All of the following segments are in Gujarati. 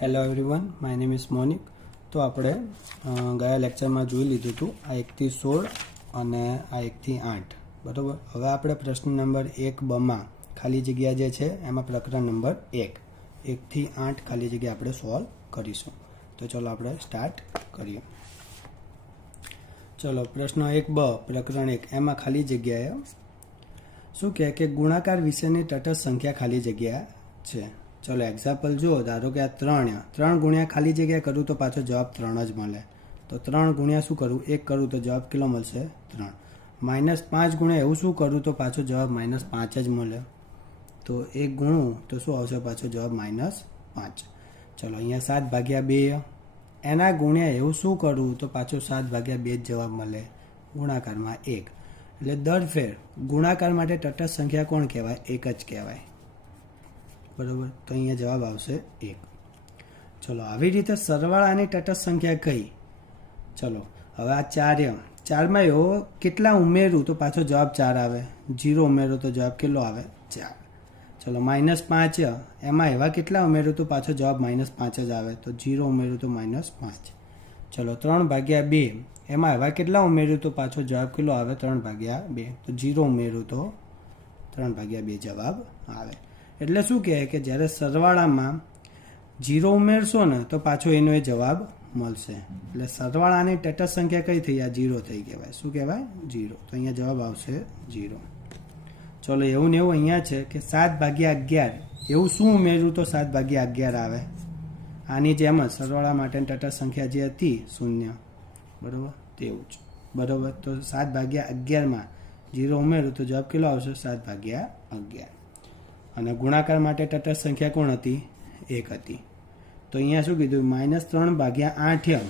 Hello everyone my name is Monik તો આપણે ગયા લેક્ચરમાં જોઈ લીધું હતું આ એકથી સોળ અને આ એકથી આઠ. બરાબર? હવે આપણે પ્રશ્ન નંબર એક બમાં. ખાલી જગ્યા જે છે, એમાં પ્રકરણ નંબર એક. એકથી આઠ ખાલી જગ્યા આપણે સોલ્વ કરીશું. તો ચલો આપણે સ્ટાર્ટ કરીએ. ચલો, પ્રશ્ન એક બ, પ્રકરણ એક. એમાં ખાલી જગ્યાએ શું કહે કે ગુણાકાર વિશેની તટસ્થ સંખ્યા ખાલી જગ્યા છે? ચલો એક્ઝામ્પલ જુઓ, ધારો કે આ ત્રણ ત્રણ ગુણ્યા ખાલી જગ્યા કરું તો પાછો જવાબ ત્રણ જ મળે. તો ત્રણ ગુણ્યા શું કરું? એક કરું તો જવાબ કેટલો મળશે? ત્રણ. માઇનસ પાંચ ગુણ્યા એવું શું કરું તો પાછો જવાબ માઇનસ પાંચ જ મળે. તો એક ગુણું તો શું આવશે? પાછો જવાબ માઇનસ પાંચ. ચલો અહીંયા સાત ભાગ્યા બે. એના ગુણ્યા એવું શું કરું તો પાછો સાત ભાગ્યા બે જ જવાબ મળે. ગુણાકારમાં એક. એટલે દર ફેર ગુણાકાર માટે તટસ્થ સંખ્યા કોણ કહેવાય? એક જ કહેવાય. બરાબર? તો અહીંયા જવાબ આવશે એક. ચલો, આવી રીતે સરવાળાની તટસ્થ સંખ્યા કઈ? ચલો, હવે આ ચાર ચારમાં એવો કેટલા ઉમેરું તો પાછો જવાબ ચાર આવે. જીરો ઉમેરો તો જવાબ કેટલો આવે? ચાર. ચલો, માઇનસ પાંચ. એમાં એવા કેટલા ઉમેરું તો પાછો જવાબ માઇનસ પાંચ જ આવે. તો જીરો ઉમેરું તો માઇનસ પાંચ. ચલો, ત્રણ ભાગ્યા બે. એમાં એવા કેટલા ઉમેર્યું તો પાછો જવાબ કેટલો આવે? ત્રણ ભાગ્યા બે. તો જીરો ઉમેરું તો ત્રણ ભાગ્યા બે જવાબ આવે. એટલે શું કહે કે જ્યારે સરવાળામાં જીરો ઉમેરશો ને, તો પાછો એનો એ જવાબ મળશે. એટલે સરવાળાની ટેટસ સંખ્યા કઈ થઈ? આ જીરો થઈ કહેવાય. શું કહેવાય? જીરો. તો અહીંયા જવાબ આવશે જીરો. ચલો, એવું ને એવું અહીંયા છે કે સાત ભાગ્યા અગિયાર. એવું શું ઉમેર્યું તો સાત ભાગ્યા અગિયાર આવે? આની જેમ જ સરવાળા માટેની તટસ્થ સંખ્યા જે હતી, શૂન્ય. બરાબર? તેવું જ. બરાબર? તો સાત ભાગ્યા અગિયારમાં જીરો ઉમેર્યું તો જવાબ કેટલો આવશે? સાત ભાગ્યા અગિયાર. અને ગુણાકાર માટે તટસ્થ સંખ્યા કોણ હતી? એક હતી. તો અહીંયા શું કીધું? માઇનસ ત્રણ ભાગ્યા આઠ એમ.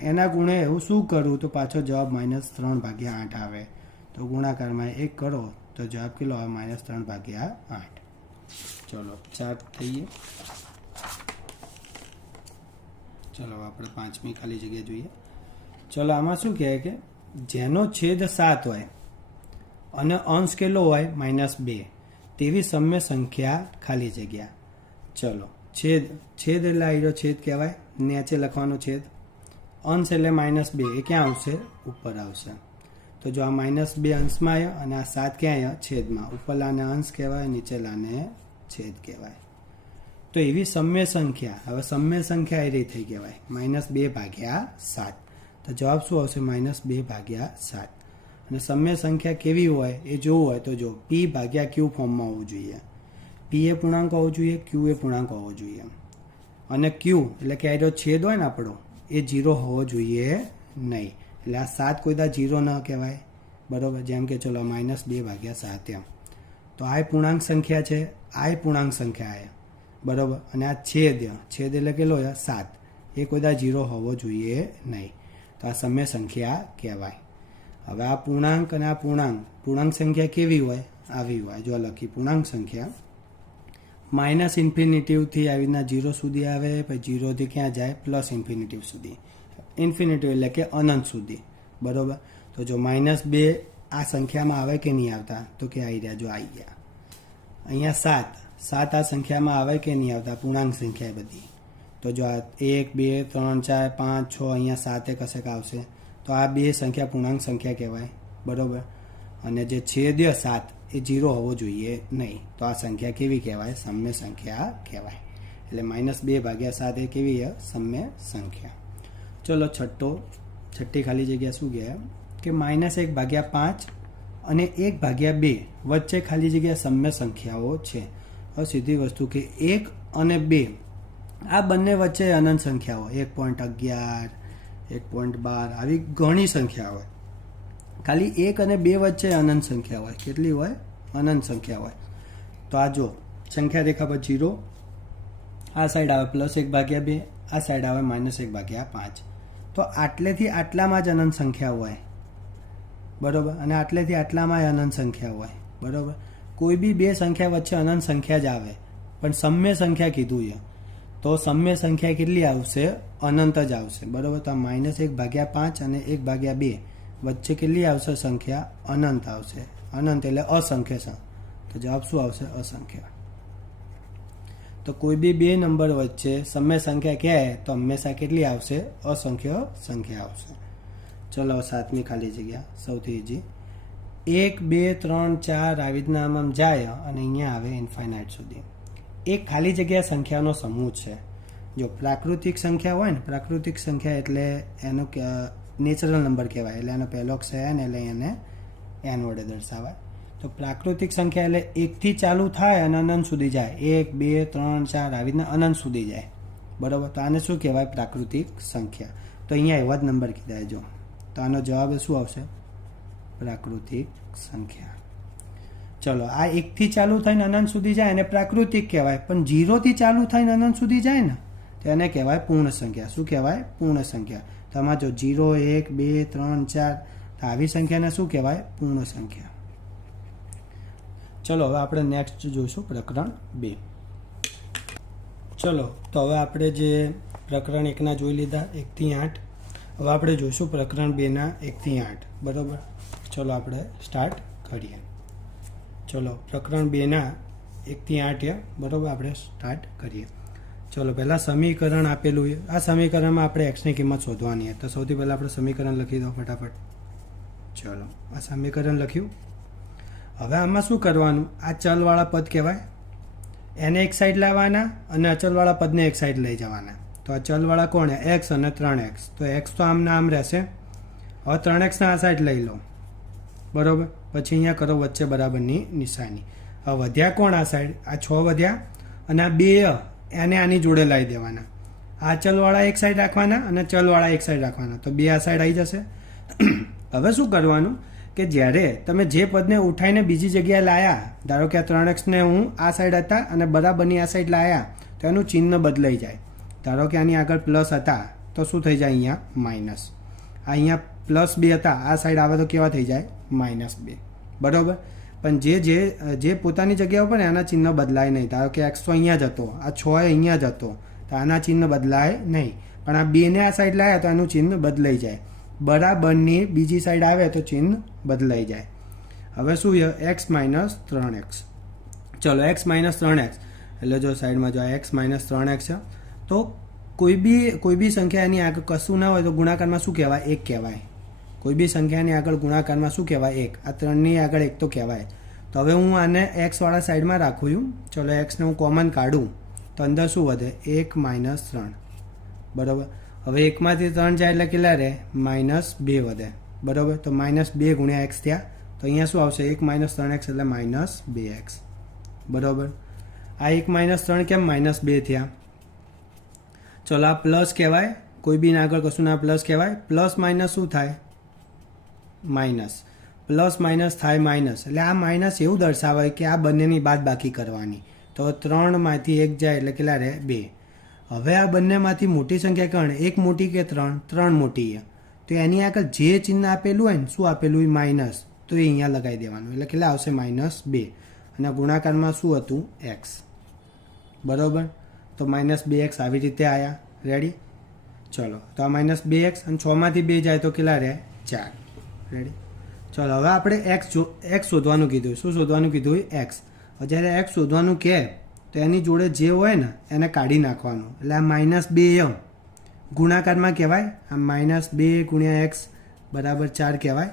એના ગુણે એવું શું કરું? તો પાછો જવાબ માઇનસ ત્રણ ભાગ્યા આઠ આવે. તો ગુણાકારમાં એક કરો, તો જવાબ કેટલો આવે? માઇનસ ત્રણ ભાગ્યા આઠ. ચલો, ચાર થઈએ. ચલો આપણે પાંચમી ખાલી જગ્યા જોઈએ. ચલો, આમાં શું કહે કે, જેનો છેદ સાત હોય અને અંશ કેટલો હોય? માઇનસ બે. તેવી સમ્ય સંખ્યા ખાલી જગ્યા. ચલો, છેદ છેદ એટલે આયરો છેદ કહેવાય. નીચે લખવાનો છેદ. અંશ એટલે માઇનસ બે. એ ક્યાં આવશે? ઉપર આવશે. તો જો આ માઇનસ બે અંશમાં આવ્યો અને આ સાત ક્યાં આવ્યા છેદમાં. ઉપરલાને અંશ કહેવાય, નીચેલાને છેદ કહેવાય. તો એવી સમ્ય સંખ્યા. હવે સમ્ય સંખ્યા એ રીતે થઈ કહેવાય. માઇનસ બે ભાગ્યા સાત. તો જવાબ શું આવશે? માઇનસ બે ભાગ્યા સાત. અને સમ્ય સંખ્યા કેવી હોય એ જોવું હોય તો જો પી ભાગ્યા ક્યુ ફોર્મમાં હોવું જોઈએ. પી એ પૂર્ણાંક હોવો જોઈએ ક્યુ એ પૂર્ણાંક હોવો જોઈએ. અને ક્યુ એટલે કે આ છેદ હોય ને આપણો, એ જીરો હોવો જોઈએ નહીં. એટલે આ સાત કોઈદા જીરો ન કહેવાય. બરાબર? જેમ કે ચલો માઇનસ બે ભાગ્યા સાત એમ. તો આ પૂર્ણાંક સંખ્યા છે, આ પૂર્ણાંક સંખ્યા એ બરાબર? અને આ છેદ છેદ એટલે કેટલો સાત. એ કોઈદા જીરો હોવો જોઈએ નહીં. તો આ સમ્ય સંખ્યા કહેવાય. હવે આ પૂર્ણાંક અને આ પૂર્ણાંક પૂર્ણાંક સંખ્યા કેવી હોય આવી હોય જો લખી પૂર્ણાંક સંખ્યા માઇનસ ઇન્ફિનિટિવથી આવી રીતના જીરો સુધી આવે પછી જીરોથી ક્યાં જાય પ્લસ ઇન્ફિનિટિવ સુધી ઇન્ફિનિટિવ એટલે કે અનંત સુધી બરોબર તો જો માઇનસ બે આ સંખ્યામાં આવે કે નહીં આવતા તો કે આવી રહ્યા જો આવી ગયા અહીંયા સાત સાત આ સંખ્યામાં આવે કે નહીં આવતા પૂર્ણાંક સંખ્યા એ બધી તો જો આ એક બે ત્રણ ચાર પાંચ છ અહીંયા સાતે કશેક આવશે તો આ બે સંખ્યા પૂર્ણાંક સંખ્યા કહેવાય. બરાબર? અને જે છેદ્ય સાત એ જીરો હોવો જોઈએ નહીં. તો આ સંખ્યા કેવી કહેવાય? સમ્ય સંખ્યા કહેવાય. એટલે માઇનસ બે ભાગ્યા સાત એ કેવી સમ્ય સંખ્યા. ચલો છઠ્ઠો, છઠ્ઠી ખાલી જગ્યા શું કહેવાય? કે માઇનસ એક ભાગ્યા પાંચ અને એક ભાગ્યા બે વચ્ચે ખાલી જગ્યા સમ્ય સંખ્યાઓ છે. હવે સીધી વસ્તુ કે એક અને બે, આ બંને વચ્ચે અનંત સંખ્યાઓ, એક પોઈન્ટ અગિયાર એક પોઈન્ટ બાર, આવી ઘણી સંખ્યા હોય. ખાલી એક અને બે વચ્ચે અનંત સંખ્યા હોય. કેટલી હોય? અનંત સંખ્યા હોય. તો આ જો સંખ્યા રેખા પર જીરો આ સાઈડ આવે પ્લસ એક ભાગ્યા બે, આ સાઈડ આવે માઇનસ એક ભાગ્યા પાંચ. તો આટલેથી આટલામાં જ અનંત સંખ્યા હોય. બરોબર? અને આટલેથી આટલામાં અનંત સંખ્યા હોય. બરોબર? કોઈ બી બે સંખ્યા વચ્ચે અનંત સંખ્યા જ આવે. પણ સમ્ય સંખ્યા કીધું છે તો સમ્ય સંખ્યા કેટલી આવશે? અનંત જ આવશે. બરાબર? તો માઇનસ એક ભાગ્યા પાંચ અને એક ભાગ્યા બે. વચ્ચે કેટલી આવશે સંખ્યા? અનંત આવશે. અનંત એટલે અસંખ્ય તો જવાબ શું આવશે? અસંખ્ય. તો કોઈ બી બે નંબર વચ્ચે સમય સંખ્યા કહે તો હંમેશા કેટલી આવશે? અસંખ્ય સંખ્યા આવશે. ચલો સાતમી ખાલી જગ્યા. સૌથી ઈજી એક, બે, ત્રણ, ચાર આવી રીતના આમ જાય અને અહીંયા આવે ઇન્ફાઇનાઇટ સુધી. એક ખાલી જગ્યા સંખ્યાનો સમૂહ છે. જો પ્રાકૃતિક સંખ્યા હોય ને, પ્રાકૃતિક સંખ્યા એટલે એનો નેચરલ નંબર કહેવાય. એટલે એનો પહેલો અક્ષર એન એટલે એને એન વડે દર્શાવાય. તો પ્રાકૃતિક સંખ્યા એટલે એકથી ચાલુ થાય અને અનંત સુધી જાય. એક, બે, ત્રણ, ચાર, આવી રીતના અનંત સુધી જાય. બરાબર? તો આને શું કહેવાય પ્રાકૃતિક સંખ્યા? તો અહીંયા એવા જ નંબર કીધા જો. તો આનો જવાબ શું આવશે? પ્રાકૃતિક સંખ્યા. ચલો, આ એકથી ચાલુ થઈને અનંત સુધી જાય એને પ્રાકૃતિક કહેવાય, પણ જીરોથી ચાલુ થઈને અનંત સુધી જાય ને, તો એને કહેવાય પૂર્ણ સંખ્યા શું કહેવાય? પૂર્ણ સંખ્યા તમારે જો જીરો એક, બે, ત્રણ, ચાર આવી સંખ્યાને શું કહેવાય? પૂર્ણ સંખ્યા ચલો, હવે આપણે નેક્સ્ટ જોઈશું પ્રકરણ બે. ચલો, તો હવે આપણે જે પ્રકરણ એકના જોઈ લીધા, એકથી આઠ. હવે આપણે જોઈશું પ્રકરણ બેના એકથી આઠ. બરાબર? ચલો, આપણે સ્ટાર્ટ કરીએ. ચલો, પ્રકરણ બેના એકથી આઠ બરાબર, આપણે સ્ટાર્ટ કરીએ. ચલો, પહેલાં સમીકરણ આપેલું છે. આ સમીકરણમાં આપણે એક્સની કિંમત શોધવાની છે. તો સૌથી પહેલાં આપણે સમીકરણ લખી દો ફટાફટ. ચલો, આ સમીકરણ લખ્યું. હવે આમાં શું કરવાનું? આ ચલવાળા પદ કહેવાય. એને એક સાઈડ લાવવાના અને અચલવાળા પદને એક સાઈડ લઈ જવાના. તો આ ચલવાળા કોણ એક્સ અને ત્રણ એક્સ તો એક્સ તો આમના આમ રહેશે. હવે ત્રણ એક્સના આ સાઈડ લઈ લો. બરાબર? પછી અહીંયા કરો વચ્ચે બરાબરની નિશાની. હવે વધ્યા કોણ આ સાઈડ આ છ વધ્યા અને આ બે એને આની જોડે લાવી દેવાના. આ ચલવાળા એક સાઈડ રાખવાના અને ચલવાળા એક સાઈડ રાખવાના. તો બે આ સાઈડ આવી જશે. હવે શું કરવાનું? કે જ્યારે તમે જે પદને ઉઠાઈને બીજી જગ્યાએ લાયા, ધારો કે આ ત્રણ એક્સને હું આ સાઈડ હતા અને બરાબરની આ સાઈડ લાયા, તો એનું ચિહ્ન બદલાઈ જાય. ધારો કે આની આગળ પ્લસ હતા, તો શું થઈ જાય અહીંયા? માઇનસ અહીંયા પ્લસ બે હતા, આ સાઈડ આવે તો કેવા થઈ જાય? માઇનસ બે. બરાબર? પણ જે જે જે પોતાની જગ્યા ઉપર એના ચિહ્ન બદલાય નહીં. ધારો કે એકસો અહીંયા જતો આ છ અહીંયા જતો તો આના ચિહ્ન બદલાય નહીં. પણ આ બેને આ સાઈડ લાવ્યા તો એનું ચિહ્ન બદલાઈ જાય. બરાબરની બીજી સાઈડ આવે તો ચિહ્ન બદલાઈ જાય. હવે શું એક્સ માઇનસ ત્રણ એક્સ. ચલો, એક્સ માઇનસ ત્રણ એક્સ. એટલે જો સાઈડમાં જો એક્સ માઇનસ ત્રણ એક્સ છે, તો કોઈ બી કોઈ બી સંખ્યા એની આગળ કશું ના હોય તો ગુણાકારમાં શું કહેવાય? એક કહેવાય. કોઈ બી સંખ્યાની આગળ ગુણાકારમાં શું કહેવાય? એક. આ ત્રણની આગળ એક તો કહેવાય. તો હવે હું આને એક્સવાળા સાઈડમાં રાખું છું. ચલો એક્સને હું કોમન કાઢું. તો અંદર શું વધે? એક માઇનસ ત્રણ. બરાબર? હવે એકમાંથી ત્રણ જાય એટલે કેટલા રહે? માઇનસ બે વધે. બરાબર? તો માઇનસ બે ગુણ્યા એક્સ થયા. તો અહીંયા શું આવશે? એક માઇનસ ત્રણ એક્સ એટલે માઇનસ બે એક્સ બરાબર? આ એક માઇનસ ત્રણ કેમ માઇનસ બે થયા? ચલો આ પ્લસ કહેવાય. કોઈ બી આગળ કશું ના પ્લસ કહેવાય. પ્લસ માઇનસ શું થાય? માઇનસ. પ્લસ માઇનસ થાય માઇનસ. એટલે આ માઇનસ એવું દર્શાવે કે આ બંનેની બાદ બાકી કરવાની. તો ત્રણમાંથી એક જાય એટલે કેટલા રહે? બે. હવે આ બંનેમાંથી મોટી સંખ્યા કણ? એક મોટી કે ત્રણ? ત્રણ મોટી એ. તો એની આગળ જે ચિહ્ન આપેલું હોય ને, શું આપેલું હોય? માઇનસ. તો એ અહીંયા લગાવી દેવાનું. એટલે કેટલા આવશે? માઇનસ બે. અને ગુણાકારમાં શું હતું? એક્સ. બરાબર? તો માઇનસ બે એક્સ આવી રીતે આવ્યા રેડી? ચલો. તો આ માઇનસ બે એક્સ અને છમાંથી બે જાય તો કેટલા રહે? ચાર. રેડી ચાલો, હવે આપણે એક્સ જો એક્સ શોધવાનું કીધું. શું શોધવાનું કીધું? હોય એક્સ જ્યારે એક્સ શોધવાનું કહે તો એની જોડે જે હોય ને, એને કાઢી નાખવાનું. એટલે આ માઇનસ બે એમ ગુણાકારમાં કહેવાય? આ માઇનસ બે ગુણ્યા એક્સ બરાબર ચાર કહેવાય.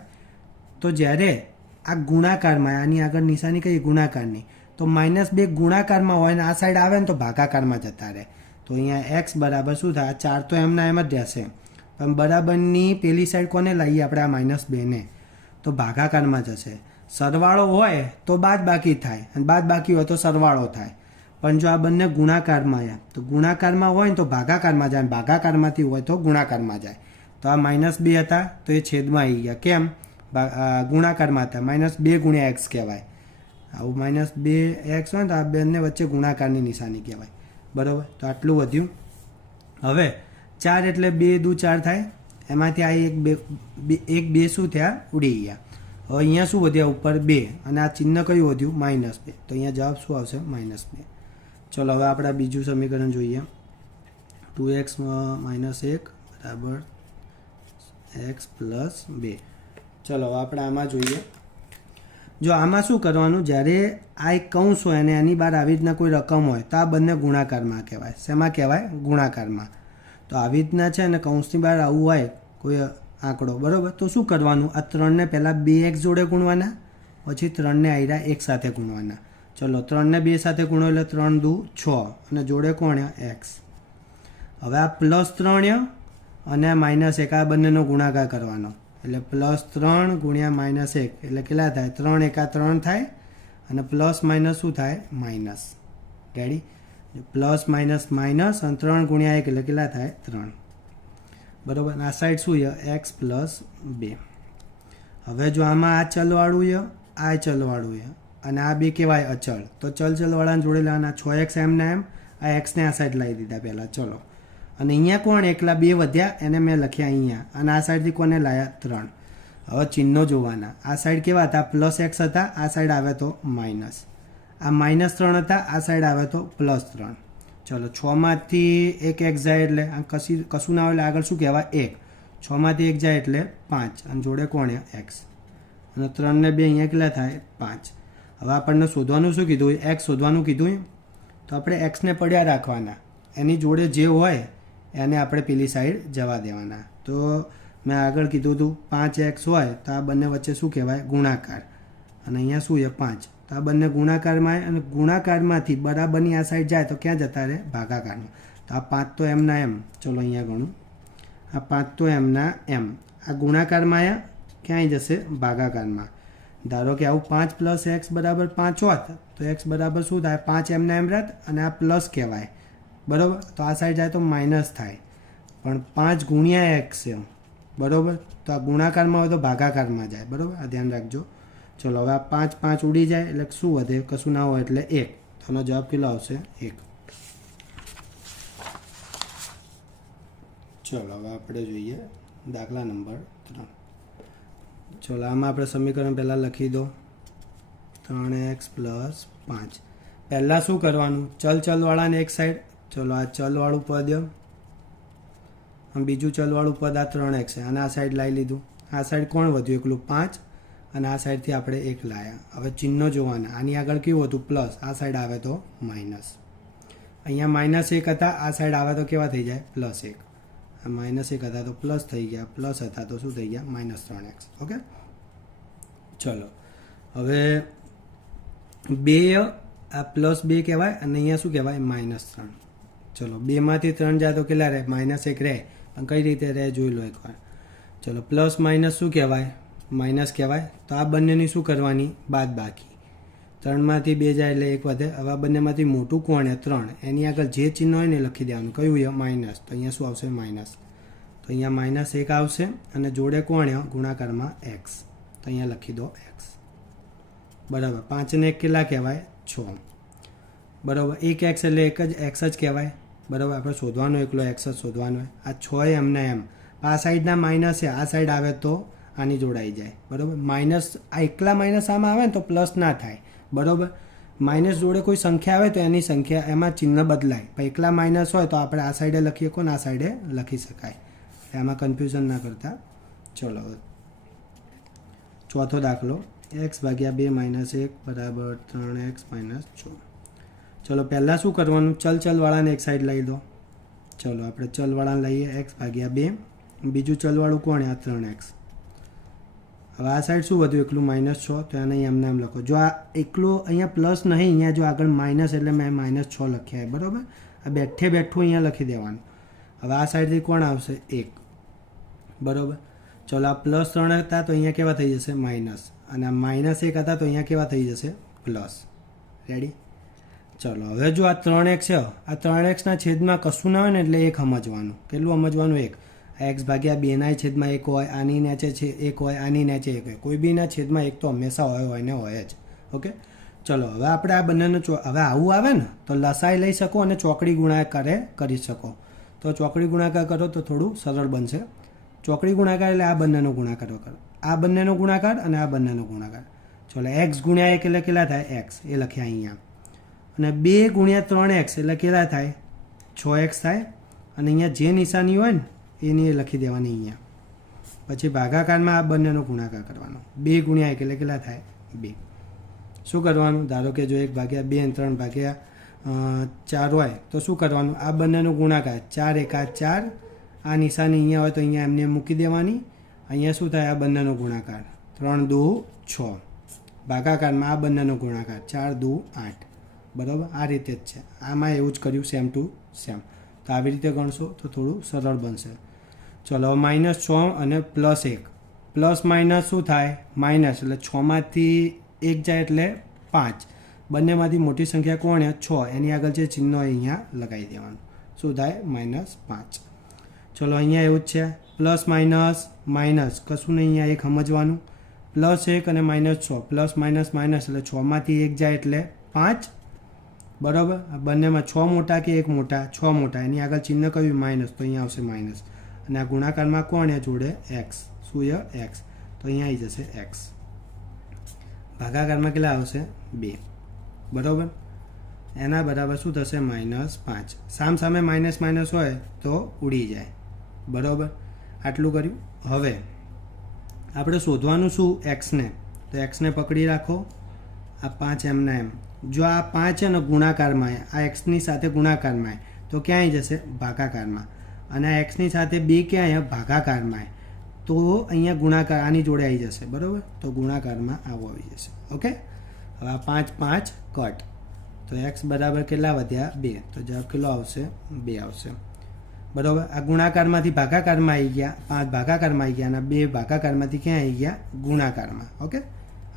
તો જ્યારે આ ગુણાકારમાં, આની આગળ નિશાની કઈ ગુણાકારની? તો માઇનસ બે ગુણાકારમાં હોય ને, આ સાઈડ આવે ને, તો ભાગાકારમાં જતા રહે. તો અહીંયા એક્સ બરાબર શું થાય? ચાર તો એમના એમ જ રહેશે. બરાબરની પેલી સાઈડ કોને લઈએ આપણે આ માઇનસ બેને તો ભાગાકારમાં જશે. સરવાળો હોય તો બાદ બાકી થાય અને બાદ બાકી હોય તો સરવાળો થાય. પણ જો આ બંને ગુણાકારમાં આવ્યા તો ગુણાકારમાં હોય ને તો ભાગાકારમાં જાય ભાગાકારમાંથી હોય તો ગુણાકારમાં જાય. તો આ માઇનસ બે હતા, તો એ છેદમાં આવી ગયા. કેમ? ગુણાકારમાં હતા. માઇનસ બે ગુણ્યા એક્સ કહેવાય. આવું માઇનસ બે એક્સ હોય ને તો આ બંને વચ્ચે ગુણાકારની નિશાની કહેવાય. બરાબર? તો આટલું વધ્યું. હવે ચાર એટલે બે દુ ચાર થાય. એમાંથી આ એક બે એક બે શું થયા? ઉડી ગયા. હવે અહીંયા શું વધ્યા? ઉપર બે. અને આ ચિહ્ન કયું વધ્યું? માઇનસ બે. તો અહીંયા જવાબ શું આવશે? માઇનસ બે. ચલો, હવે આપણે બીજું સમીકરણ જોઈએ. ટુ એક્સ માઇનસ એક બરાબર એક્સ પ્લસ બે. ચલો, હવે આપણે આમાં જોઈએ. જો આમાં શું કરવાનું? જ્યારે આ એક કૌંસ હોય અને એની બહાર આવી રીતના કોઈ રકમ હોય, તો આ બંને ગુણાકારમાં કહેવાય. શેમાં કહેવાય? ગુણાકારમાં. તો આવી રીતના છે અને કૌંસની બહાર આવું હોય કોઈ આંકડો, બરાબર? તો શું કરવાનું? આ ત્રણને પહેલાં બે એક્સ જોડે ગુણવાના, પછી ત્રણને આયરા એક સાથે ગુણવાના. ચલો, ત્રણને બે સાથે ગુણો એટલે ત્રણ દુ છ, અને જોડે કોણ એક્સ. હવે આ પ્લસ ત્રણ અને આ માઇનસ એક, આ બંનેનો ગુણાકાર કરવાનો. એટલે પ્લસ ત્રણ ગુણ્યા માઇનસ એક, એટલે કેટલા થાય? ત્રણ એકા ત્રણ થાય, અને પ્લસ માઇનસ શું થાય? Minus. Ready plus minus minus અને ત્રણ ગુણ્યા એક કેટલા થાય? ત્રણ. બરાબર? આ સાઈડ શું છે? એક્સ પ્લસ બે. હવે જો આમાં આ ચલવાળું છે, આ ચલવાળું છે, અને આ બે કહેવાય અચળ તો ચલ ચલવાળાને જોડે લેવાના છ એક્સ એમના એમ, આ એક્સને આ સાઈડ લાવી દીધા પહેલાં. ચલો. અને અહીંયા કોણ? એકલા બે વધ્યા, એને મેં લખ્યા અહીંયા. અને આ સાઈડથી કોને લાયા? ત્રણ. હવે ચિહ્નો જોવાના. આ સાઈડ કેવા હતા? પ્લસ એક્સ હતા. આ સાઈડ આવે તો માઇનસ. આ માઇનસ ત્રણ હતા, આ સાઈડ આવે તો પ્લસ ત્રણ. ચલો, છમાંથી એક એક જાય એટલે આ કશી કશું ના હોય એટલે આગળ શું કહેવાય? એક. છમાંથી એક જાય એટલે પાંચ. અને જોડે કોણ એક્સ અને ત્રણને બે અહીંયા કેટલા થાય? પાંચ. હવે આપણને શોધવાનું શું કીધું? એક્સ શોધવાનું કીધું તો આપણે એક્સને પડ્યા રાખવાના. એની જોડે જે હોય, એને આપણે પેલી સાઈડ જવા દેવાના. તો મેં આગળ કીધું હતું પાંચ એક્સ હોય, તો આ બંને વચ્ચે શું કહેવાય? ગુણાકાર. અને અહીંયા શું છે? પાંચ. તો આ બંને ગુણાકારમાં અને ગુણાકારમાંથી બરાબરની આ સાઈડ જાય તો ક્યાં જતા રહે? ભાગાકારમાં તો આ પાંચ તો એમના એમ. ચલો અહીંયા ગણું. આ પાંચ તો એમના એમ. આ ગુણાકારમાં આવ્યા ક્યાંય જશે? ભાગાકારમાં. ધારો કે આવું પાંચ પ્લસ એક્સ બરાબર પાંચ હોત, તો એક્સ બરાબર શું થાય? પાંચ એમના એમ રહેત અને આ પ્લસ કહેવાય. બરાબર? તો આ સાઈડ જાય તો માઇનસ થાય. પણ પાંચ ગુણ્યા એક્સ બરાબર? તો આ ગુણાકારમાં હોય તો ભાગાકારમાં જાય. બરાબર? આ ધ્યાન રાખજો. ચલો, હવે આ પાંચ પાંચ ઉડી જાય એટલે શું વધે? કશું ના હોય એટલે એક. તો આનો જવાબ કેટલો આવશે? એક. ચલો, હવે આપણે જોઈએ દાખલા નંબર ત્રણ. ચલો, આમાં આપણે સમીકરણ પહેલાં લખી દો. ત્રણ એક્સ પ્લસ પાંચ. પહેલાં શું કરવાનું? ચલ ચલવાળાને એક સાઈડ ચલો, આ ચલવાળું પદ બીજું ચલવાળું પદ આ ત્રણ એક્સ છે. અને આ સાઈડ લાવી લીધું. આ સાઈડ કોણ વધ્યું? એકલું પાંચ અને આ સાઈડથી આપણે એક લાયા. હવે ચિહ્નો જોવાના. આની આગળ કેવું હતું? પ્લસ. આ સાઈડ આવે તો માઇનસ. અહીંયા માઇનસ એક હતા. આ સાઈડ આવે તો કેવા થઈ જાય? પ્લસ એક. આ માઇનસ એક હતા તો પ્લસ થઈ ગયા. પ્લસ હતા તો શું થઈ ગયા? માઇનસ ત્રણ એક્સ. ઓકે? ચલો. હવે બે આ પ્લસ બે કહેવાય અને અહીંયા શું કહેવાય? માઇનસ ત્રણ. ચલો. બેમાંથી ત્રણ જાય તો કેટલા રહે? માઇનસ એક રહે. પણ કઈ રીતે રહે? જોઈ લો એકવાર. ચલો. પ્લસ માઇનસ શું કહેવાય? માઇનસ કહેવાય. તો આ બંનેની શું કરવાની? બાદ બાકી. ત્રણમાંથી બે જાય એટલે એક વધે. હવે આ બંનેમાંથી મોટું કોણ ત્રણ. એની આગળ જે ચિહ્ન હોય ને લખી દેવાનું. કયું છે? માઇનસ. તો અહીંયા શું આવશે? માઇનસ. તો અહીંયા માઇનસ એક આવશે અને જોડે કોણ ગુણાકારમાં એક્સ તો અહીંયા લખી દો એક્સ બરાબર. પાંચને એક કેટલા કહેવાય? છ. બરાબર. એક એક્સ એટલે એક જ એક્સ જ કહેવાય. બરાબર. આપણે શોધવાનો એકલો એક્સ જ શોધવાનો હોય આ છ એમને એમ. આ સાઈડના માઇનસ છે. આ સાઈડ આવે તો આની જોડાઈ જાય. બરાબર? માઇનસ આ એકલા માઇનસ આમાં આવે ને તો પ્લસ ના થાય. બરાબર? માઇનસ જોડે કોઈ સંખ્યા આવે તો એની સંખ્યા એમાં ચિહ્ન બદલાય. પણ એકલા માઇનસ હોય તો આપણે આ સાઈડે લખીએ કોને આ સાઈડે લખી શકાય. એમાં કન્ફ્યુઝન ના કરતા ચલો. ચોથો દાખલો. એક્સ ભાગ્યા બે માઇનસ એક બરાબર ત્રણ એક્સ માઇનસ છ. ચલો, પહેલાં શું કરવાનું? ચલ ચલવાળાને એક સાઈડ લઈ દો. ચલો, આપણે ચલવાળાને લઈએ. એક્સ ભાગ્યા બે. બીજું ચલવાળું કોણ? આ ત્રણ એક્સ. હવે આ સાઈડ શું વધ્યું? એકલું માઇનસ છ, તો એને એમને એમ લખો. જો આ એકલું અહીંયા પ્લસ નહીં, અહીંયા જો આગળ માઇનસ એટલે મેં માઇનસ છ લખ્યા બરાબર? આ બેઠે બેઠું અહીંયા લખી દેવાનું. હવે આ સાઈડથી કોણ આવશે? એક. બરાબર? ચલો, આ પ્લસ ત્રણ હતા તો અહીંયા કેવા થઈ જશે? માઇનસ અને આ માઇનસ એક હતા તો અહીંયા કેવા થઈ જશે? પ્લસ રેડી ચલો, હવે જો આ ત્રણ એક્સ છે, આ ત્રણ એક્સના છેદમાં કશું ના હોય ને એટલે એક સમજવાનું. કેટલું સમજવાનું? એક. એક્સ ભાગ્યા બેના છેદમાં એક હોય, આની નેચે છે એક હોય, આની નેચે એક હોય. કોઈ બીના છેદમાં એક તો હંમેશા હોય હોય ને હોય જ. ઓકે? ચલો, હવે આપણે આ બંનેનો ચો- હવે આવું આવે ને, તો લસાઈ લઈ શકો અને ચોકડી ગુણાકારે કરી શકો. તો ચોકડી ગુણાકાર કરો તો થોડું સરળ બનશે. ચોકડી ગુણાકાર એટલે આ બંનેનો ગુણાકાર કરો આ બંનેનો ગુણાકાર અને આ બંનેનો ગુણાકાર. ચલો, એક્સ ગુણ્યા એક એટલે કેટલા થાય? એક્સ. એ લખ્યા અહીંયા. અને બે ગુણ્યા ત્રણ એક્સ એટલે કેટલા થાય? છ એક્સ થાય. અને અહીંયા જે નિશાની હોય ને એની એ લખી દેવાની અહીંયા. પછી ભાગાકારમાં આ બંનેનો ગુણાકાર કરવાનો. બે ગુણ્યા એક એટલે કેટલા થાય? બે. શું કરવાનું? ધારો કે જો એક ભાગ્યા બે ત્રણ ભાગ્યા ચાર હોય, તો શું કરવાનું? આ બંનેનો ગુણાકાર ચાર એકા ચાર, આ નિશાની અહીંયા હોય તો અહીંયા એમને મૂકી દેવાની. અહીંયા શું થાય? આ બંનેનો ગુણાકાર ત્રણ દુ છ. ભાગાકારમાં આ બંનેનો ગુણાકાર ચાર દુ આઠ. બરાબર? આ રીતે જ છે. આમાં એવું જ કર્યું સેમ ટુ સેમ તો આવી રીતે ગણશો તો થોડું સરળ બનશે. ચલો માઇનસ છ અને પ્લસ એક. પ્લસ માઇનસ શું થાય? માઇનસ એટલે છમાંથી એક જાય એટલે પાંચ. બંનેમાંથી મોટી સંખ્યા કોણ છે? છ. એની આગળ જે ચિહ્ન હોય અહીંયા લગાવી દેવાનું. શું થાય? માઇનસ પાંચ. ચલો, અહીંયા એવું જ છે. પ્લસ માઇનસ માઇનસ કશું નહીં અહીંયા એક સમજવાનું. પ્લસ એક અને માઇનસ છ. પ્લસ માઇનસ માઇનસ એટલે છમાંથી એક જાય એટલે પાંચ. બરાબર? બંનેમાં છ મોટા કે એક મોટા? છ મોટા. એની આગળ ચિહ્ન કયું માઇનસ તો અહીંયા આવશે માઇનસ અને આ ગુણાકારમાં કોણ એ જોડે? એક્સ શું એ? એક્સ તો અહીંયા આવી જશે એક્સ ભાગાકારમાં કેટલા આવશે? બે. બરાબર? એના બરાબર શું થશે? માઇનસ પાંચ. સામ સામે માઇનસ માઇનસ હોય તો ઉડી જાય. બરાબર? આટલું કર્યું. હવે આપણે શોધવાનું શું એક્સને તો એક્સને પકડી રાખો. આ પાંચ એમના એમ. જો આ પાંચ છે ને ગુણાકારમાં, આ એક્સની સાથે ગુણાકારમાં, તો ક્યાં આવી જશે? ભાગાકારમાં. અને એક્સની સાથે બે ક્યાં અહીંયા ભાગાકારમાં. તો અહીંયા ગુણાકાર આની જોડે આવી જશે, બરાબર? તો ગુણાકારમાં આવો આવી જશે, ઓકે? હવે આ પાંચ પાંચ કટ. તો એક્સ બરાબર કેટલા વધ્યા? બે. તો જવાબ કેટલો આવશે? બે આવશે. બરાબર? આ ગુણાકારમાંથી ભાગાકારમાં આવી ગયા, પાંચ ભાગાકારમાં આવી ગયા અને બે ભાગાકારમાંથી ક્યાં આવી ગયા? ગુણાકારમાં, ઓકે?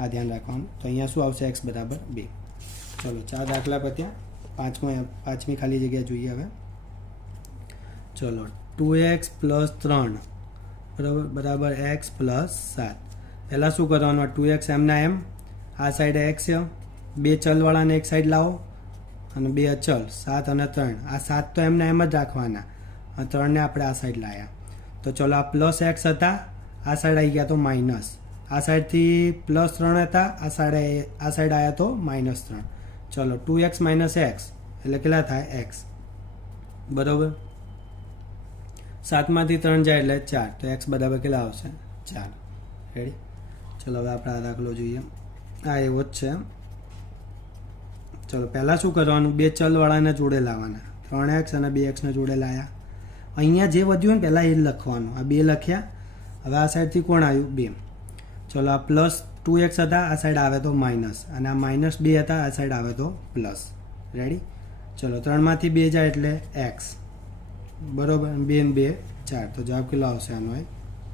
આ ધ્યાન રાખવાનું. તો અહીંયા શું આવશે? એક્સ બરાબર બે. ચલો, ચાર દાખલા પત્યા. પાંચમો પાંચમી ખાલી જગ્યા જોઈએ હવે. ચલો ટુ એક્સ પ્લસ ત્રણ. બરાબર બરાબર, એક્સ પ્લસ સાત. પહેલાં શું કરવાનું? ટુ એક્સ એમના એમ? આ સાઈડ એક્સ છે. બે ચલવાળાને એક સાઈડ લાવો અને બે અચલ સાત અને ત્રણ. આ સાત તો એમને એમ જ રાખવાના. અને ત્રણને આપણે આ સાઈડ લાવ્યા તો ચલો, આ પ્લસ એક્સ હતા, આ સાઈડ આવી ગયા તો માઇનસ. આ સાઈડથી પ્લસ ત્રણ હતા, આ સાઈડ આ સાઈડ આવ્યા તો માઇનસ ત્રણ. ચલો ટુ એક્સ માઇનસ એક્સ. એટલે કેટલા થાય? એક્સ. બરાબર? સાતમાંથી ત્રણ જાય એટલે ચાર. તો એક્સ બરાબર કેટલા આવશે? ચાર. રેડી ચલો, હવે આપણે આ દાખલો જોઈએ. આ એવો જ છે. ચલો, પહેલાં શું કરવાનું? બે ચલવાળાને જોડે લાવવાના. ત્રણ એક્સ અને બે એક્સને જોડે લાયા. અહીંયા જે વધ્યું ને, પહેલાં એ જ લખવાનું. આ બે લખ્યા. હવે આ સાઈડથી કોણ આવ્યું? બે. ચલો, આ પ્લસ ટુ એક્સ હતા, આ સાઈડ આવે તો માઇનસ. અને આ માઇનસ બે હતા, આ સાઈડ આવે તો પ્લસ. રેડી ચલો, ત્રણમાંથી બે જાય એટલે એક્સ. બરોબર બે ને બે ચાર. તો જવાબ કેટલો આવશે આનો એ?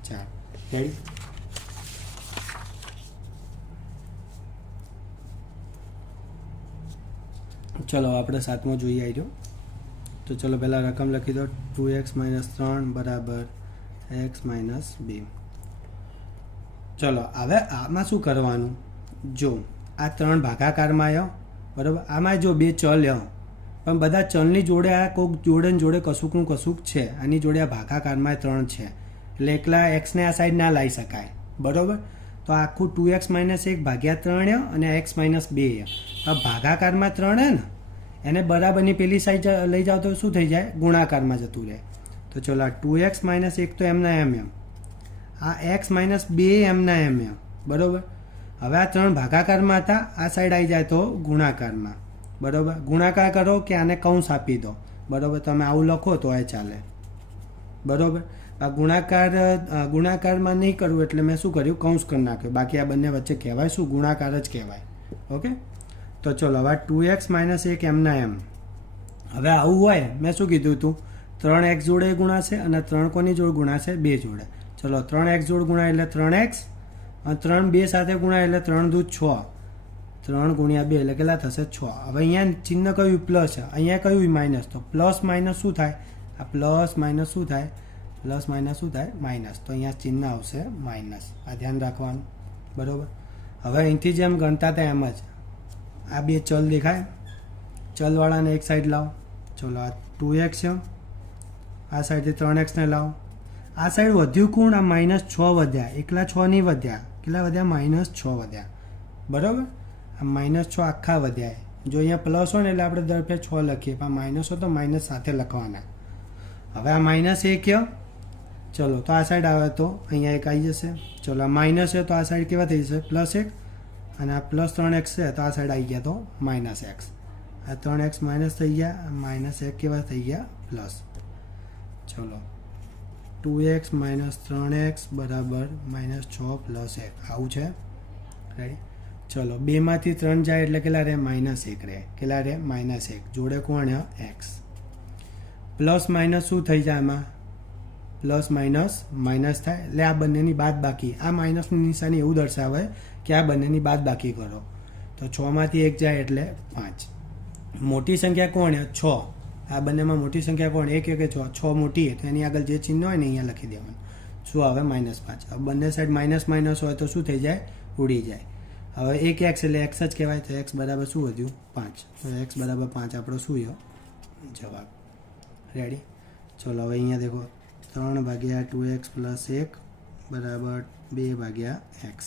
ચાર. રેડી ચલો, આપણે સાતમો જોઈએ આવી તો ચલો, પહેલાં રકમ લખી દો. ટુ એક્સ માઇનસ ત્રણ બરાબર એક્સ માઇનસ બે ચલો, હવે આમાં શું કરવાનું? જો, આ ત્રણ ભાગાકારમાં આવ્યો બરાબર? આમાં જો બે ચલ આવ્યો પણ બધા ચલની જોડે આ કોઈક જોડે જોડે કશુંકનું કશુંક છે. આની જોડે આ ભાગાકારમાં ત્રણ છે. એટલે એકલા એક્સને આ સાઈડ ના લાવી શકાય. બરાબર? તો આખું ટુ એક્સ માઇનસ એક ભાગ્યા ત્રણ અને એક્સ માઇનસ બે આ ભાગાકારમાં ત્રણ હે ને, એને બરાબરની પેલી સાઈડ લઈ જાઓ તો શું થઈ જાય? ગુણાકારમાં જતું રહે. તો ચલો આ ટુ એક્સ માઇનસ એક તો એમના એમ એમ. આ એક્સ માઇનસ બે એમના એમ એમ. બરાબર? હવે આ ત્રણ ભાગાકારમાં હતા, આ સાઈડ આવી જાય તો ગુણાકારમાં. બરાબર? ગુણાકાર કરો કે આને કૌંસ આપી દો. બરાબર? તમે આવું લખો તો એ ચાલે. બરાબર? આ ગુણાકાર ગુણાકારમાં નહીં કરવું એટલે મેં શું કર્યું? કૌંસ કરી નાખ્યું. બાકી આ બંને વચ્ચે કહેવાય શું? ગુણાકાર જ કહેવાય. ઓકે? તો ચલો, હવે ટુ એક્સ માઇનસ એક એમના એમ. હવે આવું હોય, મેં શું કીધું હતું ત્રણ એક્સ જોડે ગુણાશે અને ત્રણ કોની જોડે ગુણાશે? બે જોડે. ચલો, ત્રણ એક્સ જોડે ગુણાય એટલે ત્રણ એક્સ, અને ત્રણ બે સાથે ગુણાય એટલે ત્રણ દૂધ છ. ત્રણ ગુણ્યા બે એટલે કેટલા થશે છ. હવે અહીંયા ચિહ્ન કયું પ્લસ છે? અહીંયા કયું માઇનસ તો પ્લસ માઇનસ શું થાય? આ પ્લસ માઇનસ શું થાય? પ્લસ માઇનસ શું થાય? માઇનસ તો અહીંયા ચિહ્ન આવશે માઇનસ આ ધ્યાન રાખવાનું. બરાબર? હવે અહીંથી જેમ ગણતા હતા એમ જ. આ બે ચલ દેખાય. ચલવાળાને એક સાઈડ લાવો. ચલો, આ ટુ એક્સ છે. આ સાઈડથી ત્રણ એક્સને લાવો. આ સાઈડ વધ્યું કોણ? આ માઇનસ છ વધ્યા. એકલા છ નહીં વધ્યા. કેટલા વધ્યા? માઇનસ છ વધ્યા. બરાબર? માઇનસ છ આખા વધ્યા જો અહીંયા પ્લસ હોય ને એટલે આપણે દર ફેર છ લખીએ. પણ માઇનસ હોય તો માઇનસ સાથે લખવાના. હવે આ માઇનસ એક કયો? ચલો, તો આ સાઈડ આવે તો અહીંયા એક આવી જશે. ચલો, આ માઇનસ છે તો આ સાઈડ કેવા થઈ જશે? પ્લસ એક. અને આ પ્લસ ત્રણ એક્સ છે તો આ સાઈડ આવી ગયા તો માઇનસ એક્સ. આ ત્રણ એક્સ માઇનસ થઈ ગયા. માઇનસ એક કેવા થઈ ગયા? પ્લસ. ચલો, ટુ એક્સ માઇનસ ત્રણ એક્સ બરાબર માઇનસ છ પ્લસ એક. આવું છે. રેડી ચલો, બેમાંથી ત્રણ જાય એટલે કેટલા રહે? માઇનસ એક રહે. કેટલા રહે? માઇનસ એક. જોડે કોણ એક્સ. પ્લસ માઇનસ શું થઈ જાય આમાં? પ્લસ માઇનસ માઇનસ થાય. એટલે આ બંનેની બાદ બાકી. આ માઇનસની નિશાની એવું દર્શાવે કે આ બંનેની બાદ બાકી કરો. તો છમાંથી એક જાય એટલે પાંચ. મોટી સંખ્યા કોણ છે? આ બંનેમાં મોટી સંખ્યા કોણ? એક એક, છ. છ મોટી એટલે એની આગળ જે ચિહ્ન હોય ને અહીંયા લખી દેવાનું. શું આવે? માઇનસ પાંચ. બંને સાઈડ માઇનસ માઇનસ હોય તો શું થઈ જાય? ઉડી જાય. હવે એક એક્સ એટલે એક્સ જ કહેવાય તો એક્સ બરાબર શું વધ્યું? પાંચ. તો એક્સ બરાબર પાંચ આપણો શું યો જવાબ. રેડી ચલો હવે અહીંયા દેખો. ત્રણ ભાગ્યા ટુ એક્સ પ્લસ એક બરાબર બે ભાગ્યા એક્સ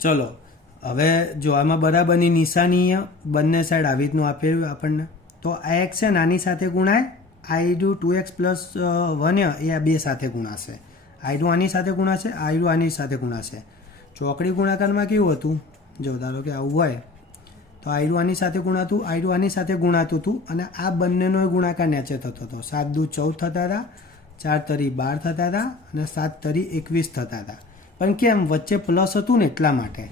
ચલો, હવે જો આમાં બરાબરની નિશાની બંને સાઈડ આવી રીતનું આપેલું આપણને, તો આ એક્સ છે ને આની સાથે ગુણાય? આઈ ડુ ટુ એક્સ પ્લસ વન એ આ બે સાથે ગુણાશે. આઈ ડુ આની સાથે ગુણાશે? આઈ ડુ આની સાથે ગુણાશે. ચોકડી ગુણાકારમાં કેવું હતું? જો ધારો કે આવું હોય, તો આયરું આની સાથે ગુણાતું આયરું આની સાથે ગુણાતું હતું અને આ બંનેનો ગુણાકાર નેચે થતો હતો. સાત દુ ચૌદ થતા હતા, ચાર તરી બાર થતા હતા અને સાત તરી એકવીસ થતા હતા. પણ કેમ? વચ્ચે પ્લસ હતું ને એટલા માટે.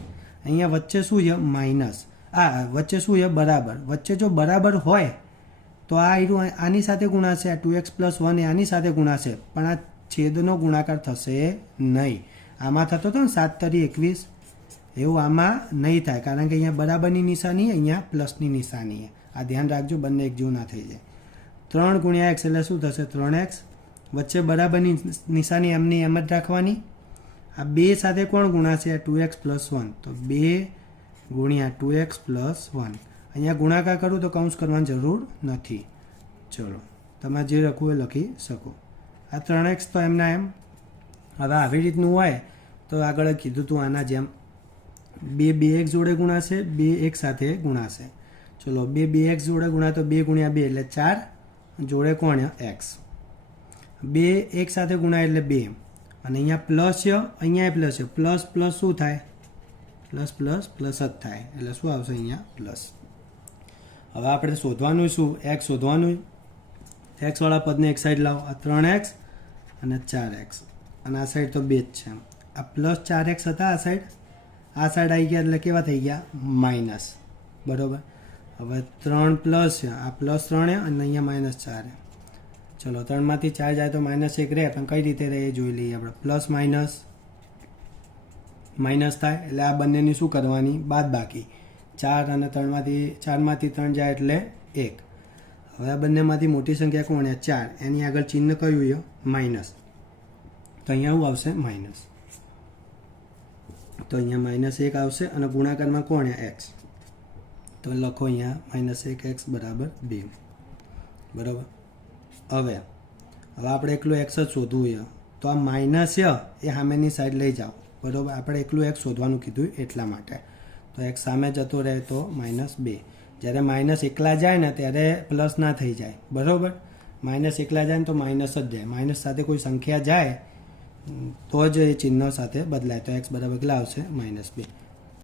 અહીંયા વચ્ચે શું છે? માઇનસ આ વચ્ચે શું છે? બરાબર. વચ્ચે જો બરાબર હોય, તો આ આયરું આની સાથે ગુણાશે. આ ટુ એક્સ પ્લસ વન એ આની સાથે ગુણાશે. પણ આ છેદનો ગુણાકાર થશે નહીં. આમાં થતો હતો ને સાત તરી એકવીસ. એવું આમાં નહીં થાય, કારણ કે અહીંયા બરાબરની નિશાની, અહીંયા પ્લસની નિશાની આ ધ્યાન રાખજો, બંને એક જેવું ના થઈ જાય. ત્રણ ગુણ્યા એક્સ એટલે શું થશે? ત્રણ એક્સ. વચ્ચે બરાબરની નિશાની એમની એમ જ રાખવાની. આ બે સાથે કોણ ગુણાશે? Two x plus one. તો બે ગુણ્યા ટુ એક્સ પ્લસ વન. અહીંયા ગુણાકાર કરું તો કૌંસ કરવાની જરૂર નથી. ચલો, તમારે જે લખવું એ લખી શકો. આ ત્રણ એક્સ તો એમના એમ હવે આવી રીતનું હોય તો આગળ કીધું તું આના જેમ. બે બે એક જોડે ગુણાશે, બે એક સાથે ગુણાશે. ચલો, બે બે એક્સ જોડે ગુણા તો બે ગુણ્યા બે એટલે ચાર, જોડે કોણ એક્સ. બે એક સાથે ગુણાય એટલે બે. અને અહીંયા પ્લસ છે, અહીંયા પ્લસ છે. પ્લસ પ્લસ શું થાય? પ્લસ પ્લસ પ્લસ જ થાય. એટલે શું આવશે અહીંયા? પ્લસ. હવે આપણે શોધવાનું શું? એક્સ શોધવાનું. એક્સવાળા પદને એક સાઈડ લાવો. આ ત્રણ એક્સ અને ચાર એક્સ. અને આ સાઈડ તો બે જ છે. આ પ્લસ ચાર એક્સ હતા આ સાઈડ આ સાઈડ આવી ગયા એટલે કેવા થઈ ગયા? માઇનસ બરાબર? હવે ત્રણ પ્લસ છે. આ પ્લસ ત્રણ અને અહીંયા માઇનસ ચાર ચલો, ત્રણમાંથી ચાર જાય તો માઇનસ એક રહે. પણ કઈ રીતે રહે એ જોઈ લઈએ આપણે. પ્લસ માઇનસ માઇનસ થાય. એટલે આ બંનેની શું કરવાની? બાદ બાકી. ચાર અને ત્રણમાંથી, ચારમાંથી ત્રણ જાય એટલે એક. હવે આ બંનેમાંથી મોટી સંખ્યા કોણ ચાર. એની આગળ ચિહ્ન કયું છે? માઇનસ તો અહીંયા શું આવશે માઇનસ તો અહીંયા માઇનસ એક આવશે અને ગુણાકારમાં કોણ એક્સ તો લખો અહીંયા માઇનસ એક એક્સ બરાબર બે બરાબર હવે હવે આપણે એકલું એક્સ જ શોધવું છે તો આ માઇનસ એ સામેની સાઈડ લઈ જાઓ બરાબર આપણે એકલું એક્સ શોધવાનું કીધું એટલા માટે તો એક્સ સામે જતો રહે તો માઇનસ બે જ્યારે માઇનસ એકલા જાય ને ત્યારે પ્લસ ના થઈ જાય. બરાબર માઇનસ એકલા જાય ને તો માઇનસ જ જાય. માઇનસ સાથે કોઈ સંખ્યા જાય તો જ એ ચિહ્ન સાથે બદલાય. તો એક્સ બરાબર કેટલા આવશે? માઇનસ બે.